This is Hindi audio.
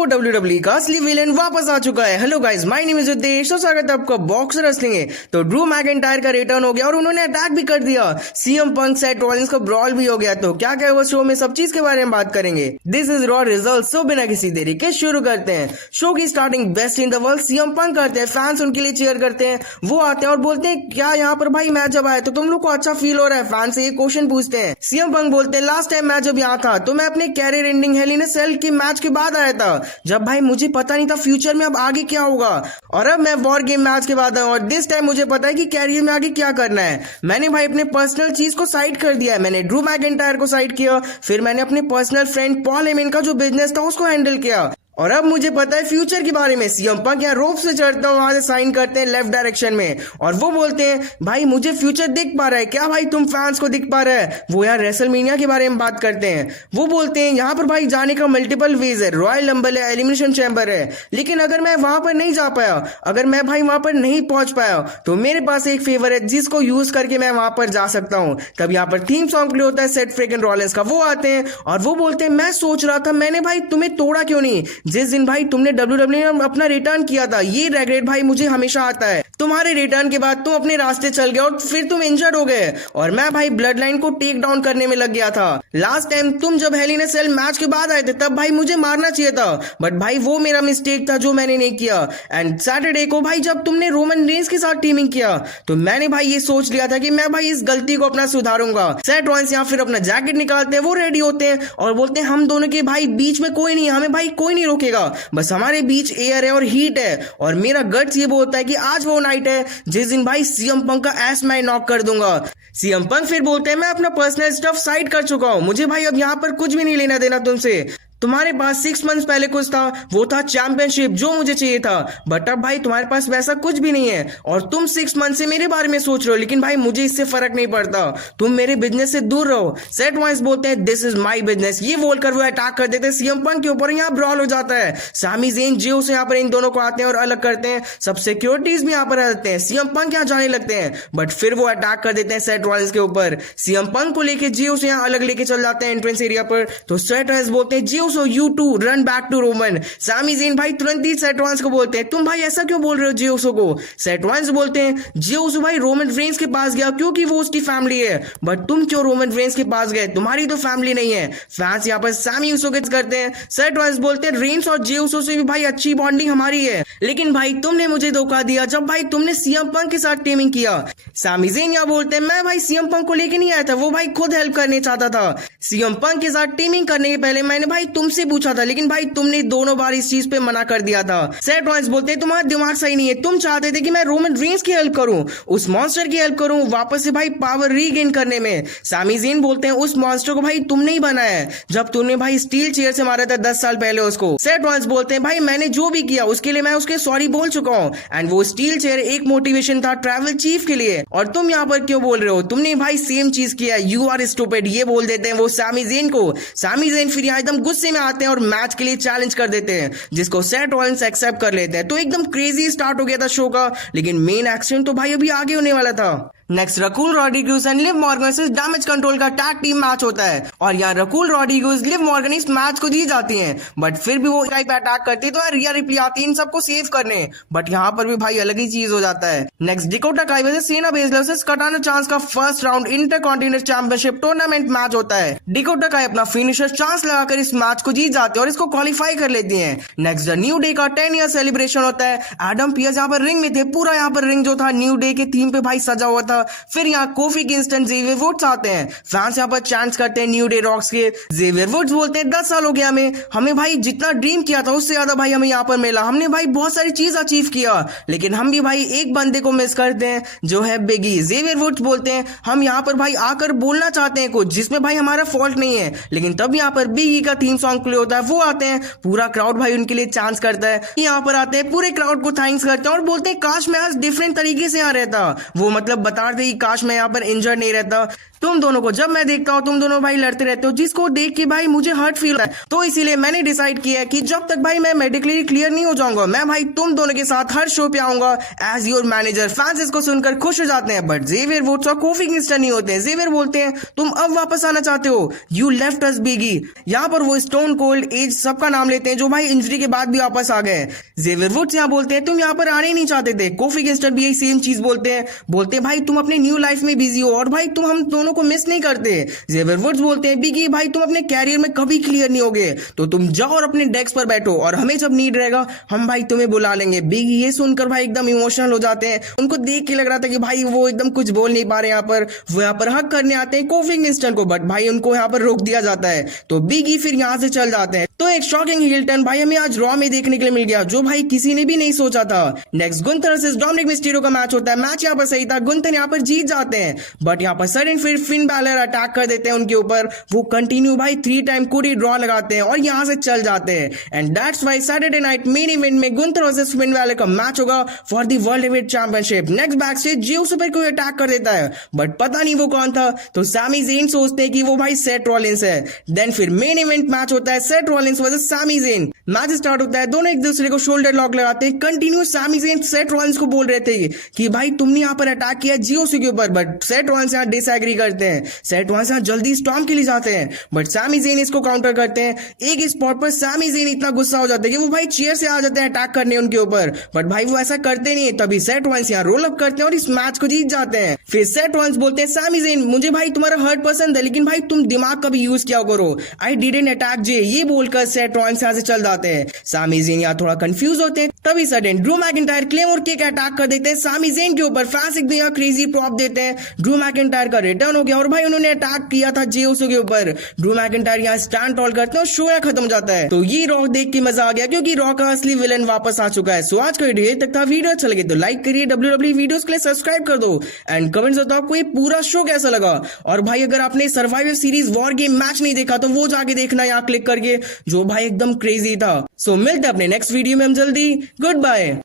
तो डब्ल्यूडब्ल्यूई का असली विलेन वापस आ चुका है। Hello guys, my name is उद्देश, तो स्वागत है आपका बॉक्सर रेसलिंग है। तो ड्रू मैकिंटायर का रिटर्न हो गया और उन्होंने अटैक भी कर दिया। सीएम पंक सेथ रॉलिंस का ब्रॉल भी हो गया। तो क्या क्या हुआ शो में, सब चीज के बारे में बात करेंगे। This is raw result. So बिना किसी देरी के शुरू करते हैं। शो की starting best in the world CM Punk करते हैं, फैंस उनके लिए चीयर करते हैं। वो आते हैं और बोलते हैं क्या यहाँ पर भाई मैच जब आया तो तुम लोग को अच्छा फील हो रहा है। फैंस से ये क्वेश्चन पूछते हैं। सीएम पंक बोलते हैं लास्ट टाइम मैं जब यहाँ था तो मैं अपने कैरियर एंडिंग हेल इन अ सेल के मैच के बाद आया था, जब भाई मुझे पता नहीं था फ्यूचर में अब आगे क्या होगा। और अब मैं वॉर गेम मैच के बाद आया और दिस टाइम मुझे पता है कि कैरियर में आगे क्या करना है। मैंने भाई अपने पर्सनल चीज को साइड कर दिया है। मैंने ड्रू मैकिंटायर को साइड किया, फिर मैंने अपने पर्सनल फ्रेंड पॉल हेमन का जो बिजनेस था उसको हैंडल किया। और अब मुझे पता है फ्यूचर के बारे में। सीएम पंक यहाँ रोप से चढ़ता है, वहां से साइन करते हैं लेफ्ट डायरेक्शन में और वो बोलते हैं भाई मुझे फ्यूचर दिख पा रहा है। क्या भाई तुम फैंस को दिख पा रहा है? वो यहाँ रेसलमेनिया के बारे में बात करते हैं। वो बोलते हैं यहाँ पर भाई जाने का मल्टीपल वेज है, रॉयल रंबल है, एलिमिनेशन चैम्बर है, लेकिन अगर मैं वहां पर नहीं जा पाया, अगर मैं भाई वहां पर नहीं पहुंच पाया तो मेरे पास एक फेवर है जिसको यूज करके मैं वहां पर जा सकता हूँ। तब यहाँ पर थीम सॉन्ग प्ले होता है सेथ फ्रिकन रॉलिंस का। वो आते हैं और वो बोलते हैं मैं सोच रहा था मैंने भाई तुम्हें तोड़ा क्यों नहीं जिस दिन भाई तुमने डब्ल्यूडब्ल्यूई में अपना रिटर्न किया था। ये रेग्रेट भाई मुझे हमेशा आता है। तुम्हारे रिटर्न के बाद तुम अपने रास्ते चल गए और फिर तुम इंजर्ड हो गए और मैं भाई ब्लड लाइन को टेक डाउन करने में लग गया था। लास्ट टाइम तुम जब हेल इन अ सेल मैच के बाद आए थे तब भाई मुझे मारना चाहिए था, बट भाई वो मेरा मिस्टेक था जो मैंने नहीं किया। एंड सैटरडे को भाई जब तुमने रोमन रेंस के साथ टीमिंग किया तो मैंने भाई ये सोच लिया था कि मैं भाई इस गलती को अपना सुधारूंगा। सेथ रॉलिंस यहाँ फिर अपना जैकेट निकालते हैं, वो रेडी होते हैं और बोलते हैं हम दोनों के भाई बीच में कोई नहीं, हमें भाई कोई नहीं रोकेगा, बस हमारे बीच एयर है और हीट है। और मेरा गट्स ये बोलता है कि आज वो नाइट है जिस दिन भाई सीएम पंक का एस मैं नॉक कर दूंगा। सीएम पंक फिर बोलते हैं मैं अपना पर्सनल स्टफ साइड कर चुका हूं, मुझे भाई अब यहां पर कुछ भी नहीं लेना देना तुमसे। तुम्हारे पास 6 मंथ्स पहले कुछ था, वो था चैंपियनशिप जो मुझे चाहिए था, बट अब भाई तुम्हारे पास वैसा कुछ भी नहीं है और तुम 6 मंथ से मेरे बारे में सोच रहे हो, लेकिन भाई मुझे इससे फर्क नहीं पड़ता, तुम मेरे बिजनेस से दूर रहो। सेथ रॉलिंस बोलते हैं दिस इज माय बिजनेस। ये बोलकर वो अटैक कर देते हैं सीएम पंक के ऊपर। यहाँ ब्रॉल हो जाता है। सामी ज़ेन जियो से यहाँ पर इन दोनों को आते हैं और अलग करते हैं। सब सिक्योरिटीज भी यहाँ पर आते हैं। सीएम पंक यहाँ जाने लगते हैं, बट फिर वो अटैक कर देते हैं सेथ रॉलिंस के ऊपर। सीएम पंक को लेके जियो से यहाँ अलग लेके चल जाते हैं एंट्रेंस एरिया पर। तो सेथ रॉलिंस बोलते हैं Jey Uso you to run back to Roman. Sami Zayn भाई तुरंत ही सेथ रॉलिंस को बोलते हैं तुम भाई ऐसा क्यों बोल रहे हो जियोसो को। सेथ रॉलिंस बोलते हैं जियोसो भाई रोमन रेंस के पास गया क्योंकि वो उसकी फैमिली है, बट तुम क्यों रोमन रेंस के पास गए, तुम्हारी तो फैमिली नहीं है। फैंस यहाँ पर सामी यूसो करते हैं। सेथ रॉलिंस बोलते हैं रेंस और जियोसो से भी भाई अच्छी बॉन्डिंग हमारी है, लेकिन भाई तुमने मुझे धोखा दिया जब भाई तुमने सीएम पंक के साथ टीमिंग किया। सामी ज़ेन यहाँ बोलते हैं मैं भाई सीएम पंक को लेके नहीं आया था, वो भाई खुद हेल्प करने चाहता था। सीएम पंक के साथ टीमिंग करने के पहले मैंने भाई तुमसे पूछा था, लेकिन भाई तुमने दोनों बार इस चीज पे मना कर दिया था। सेथ रॉलिंस बोलते हैं तुम्हारा दिमाग सही नहीं है, तुम चाहते थे कि मैं रोमन रेंस की हेल्प करूं, उस मॉन्स्टर की हेल्प करूं वापस से भाई पावर रीगेन करने में। सामी ज़ेन बोलते हैं उस मॉन्स्टर को भाई तुमने ही बनाया है जब तुमने भाई स्टील चेयर से मारा था 10 साल पहले उसको। सेथ रॉलिंस बोलते हैं भाई मैंने जो भी किया उसके लिए मैं उसके सॉरी बोल चुका हूं एंड वो स्टील चेयर एक मोटिवेशन था ट्रैवल चीफ के लिए, और तुम यहाँ पर क्यों बोल रहे हो, तुमने भाई सेम चीज किया, यू आर स्टूपिड। ये बोल देते हैं वो सामी ज़ेन को। सामी ज़ेन फिर यहाँ एकदम गुस्से में आते हैं और मैच के लिए चैलेंज कर देते हैं, जिसको सेथ रॉलिंस एक्सेप्ट कर लेते हैं। तो एकदम क्रेजी स्टार्ट हो गया था शो का, लेकिन मेन एक्शन तो भाई अभी आगे होने वाला था। Next Raquel Rodriguez and Liv Morgan versus Damage Control का टैग टीम मैच होता है और यहाँ रकूल रोड्रिगेज लिव मॉर्गन इस मैच को जीत जाती हैं, बट फिर भी वो पे अटैक करती है तो रिया रिप्ली आती है इन सबको सेव करने, बट यहाँ पर भी भाई अलग ही चीज हो जाता है। नेक्स्ट डिकोटा काई वर्सेस सेना बेसलर वर्सेस कटाना चांस का first round intercontinental championship tournament match होता है। डिकोटा काई अपना फिनिशर चांस लगाकर इस मैच को जीत जाते हैं और इसको क्वालिफाई कर लेती है। नेक्स्ट द न्यू डे का 10 ईयर सेलिब्रेशन होता है। एडम पियर्स यहाँ पर रिंग में थे, पूरा यहाँ पर रिंग जो था न्यू डे के थीम पे भाई सजा हुआ था। फिर यहाँ कोफी किंगस्टन ज़ेवियर वुड्स आते हैं। फैंस यहाँ पर चैंट्स करते हैं न्यू डे रॉक्स के। ज़ेवियर वुड्स बोलते हैं 10 साल हो गया हमें भाई जितना ड्रीम किया था उससे ज्यादा भाई हमें यहाँ पर मिला, हमने भाई बहुत सारी चीज अचीव किया, लेकिन हम भी भाई एक बंदे को मिस करते हैं जो है बिगी। ज़ेवियर वुड्स बोलते हैं हम यहाँ पर भाई आकर बोलना चाहते हैं कुछ जिसमें भाई हमारा फॉल्ट नहीं है, लेकिन तब यहाँ पर बिगी का थीम सॉन्ग प्ले होता है। वो आते हैं, पूरा क्राउड भाई उनके लिए चांस करता है। यहाँ पर आते हैं, पूरे क्राउड को थैंक्स करते हैं और बोलते हैं काश मैं आज डिफरेंट तरीके से यहाँ रहता, वो मतलब बता रहे काश मैं यहाँ पर इंजर्ड नहीं रहता। तुम दोनों को जब मैं देखता हूँ तुम दोनों भाई लड़ते रहते हो, जिसको देख के भाई मुझे हर्ट फील होता है, तो इसीलिए मैंने डिसाइड किया है कि जब तक भाई मैं मेडिकली क्लियर नहीं हो जाऊंगा, मैं भाई तुम दोनों के साथ हर शो पे आऊंगा एज योर मैनेजर। फैंस इसको सुनकर खुश हो जाते हैं, बट जेवियर वुड्स और कोफी किंगस्टन नहीं होते हैं। जेवियर बोलते हैं तुम अब वापस आना चाहते हो, यू लेफ्ट अस बिगी। यहाँ पर वो स्टोन कोल्ड, एज सबका नाम लेते हैं जो भाई इंजरी के बाद भी वापस आ गए। जेवियर वुड्स यहाँ बोलते हैं तुम यहाँ पर आने ही नहीं चाहते थे। कोफी किंगस्टन भी यही सेम चीज बोलते हैं भाई तुम अपने न्यू लाइफ में बिजी हो और भाई तुम हम दोनों को मिस नहीं करते। जेवियर वुड्स बोलते हैं बिगी भाई तुम अपने कैरियर में कभी क्लियर नहीं होगे, तो तुम जाओ और अपने डेस्क पर बैठो और हमें जब नीड रहेगा हम भाई तुम्हें बुला लेंगे। बिगी ये सुनकर भाई एकदम इमोशनल हो जाते हैं। उनको देख के लग रहा था कि भाई वो एकदम कुछ बोल नहीं पा रहे। वो यहाँ पर हक करने आते हैं कोफी किंगस्टन को, बट भाई उनको यहाँ पर रोक दिया जाता है, तो बिगी फिर यहाँ से चल जाते हैं। तो एक शॉकिंग हील टर्न भाई हमें आज रॉ में देखने के लिए मिल गया, जो भाई किसी ने भी नहीं सोचा था। Next Gunther versus Dominik Mysterio का मैच होता है। मैच यहाँ पर सही था, गुंथर यहाँ पर जीत जाते हैं, बट यहाँ पर सडन फिर फिन बैलर अटैक कर देते हैं उनके ऊपर। वो कंटिन्यू भाई 3 टाइम कोडी ड्रॉ लगाते हैं और यहाँ से चल जाते हैं। And that's why Saturday night main event में गुंथर वर्सेस फिन बैलर का मैच होगा for the world heavyweight championship. Next back stage Jio super को अटैक कर देता है, बट पता नहीं वो कौन था, तो सैमी ज़ेन सोचते हैं कि वो भाई सेथ रॉलिंस है। देन फिर मेन इवेंट मैच होता है Seth Rollins versus Sami Zayn. Match start होता है, दोनों एक दूसरे को शोल्डर लॉक लगाते हैं। Continue Sami Zayn Seth Rollins को बोल रहे थे कि भाई तुमने यहाँ पर अटैक किया जीओसी के ऊपर, बट सेथ रॉलिंस यहाँ डिसएग्री करते हैं। सेथ रॉलिंस यहाँ जल्दी स्टॉर्म के लिए जाते हैं, बट सैमी ज़ेन इसको काउंटर करते हैं। एक स्पॉट पर सैमी ज़ेन इतना गुस्सा हो जाते हैं कि वो भाई चेयर से आ जाते हैं अटैक करने उनके ऊपर, बट भाई वो ऐसा करते नहीं। तभी सेथ रॉलिंस यहाँ रोल अप करते हैं और इस मैच को जीत जाते हैं। फिर सेथ रॉलिंस बोलते हैं सैमी ज़ेन मुझे भाई तुम्हारा हर्ट पसंद है, लेकिन भाई तुम दिमाग का भी यूज किया करो, आई डिडंट अटैक जे। ये बोलकर सेथ रॉलिंस यहाँ से चल जाते हैं। सैमी ज़ेन यहाँ थोड़ा कंफ्यूज होते हैं, तभी sudden Drew McIntyre claymore kick attack कर देते हैं सैमी ज़ेन के ऊपर। फैंस एकदम यहाँ क्रेजी प्रॉप देते हैं। ड्रू मैकिंटायर का रिटर्न हो गया और भाई उन्होंने अटैक किया था जेओसो के ऊपर। ड्रू मैकिंटायर यहाँ स्टैंड टॉल करते हैं और शो यहाँ खत्म हो जाता है। तो ये रॉ देख के मजा आ गया, क्योंकि रॉ का असली विलन वापस आ चुका है। सो आज का वीडियो तक था। वीडियो अच्छा लगे तो लाइक करिए, WWE वीडियोस के लिए सब्सक्राइब कर दो, एंड कमेंट्स बताओ आपको ये पूरा शो कैसा लगा। और भाई अगर आपने survivor series war game match नहीं देखा तो वो जाके देखना यहाँ क्लिक करके, जो भाई एकदम क्रेजी था। सो मिलते हैं अपने नेक्स्ट वीडियो में हम जल्दी। Good bye.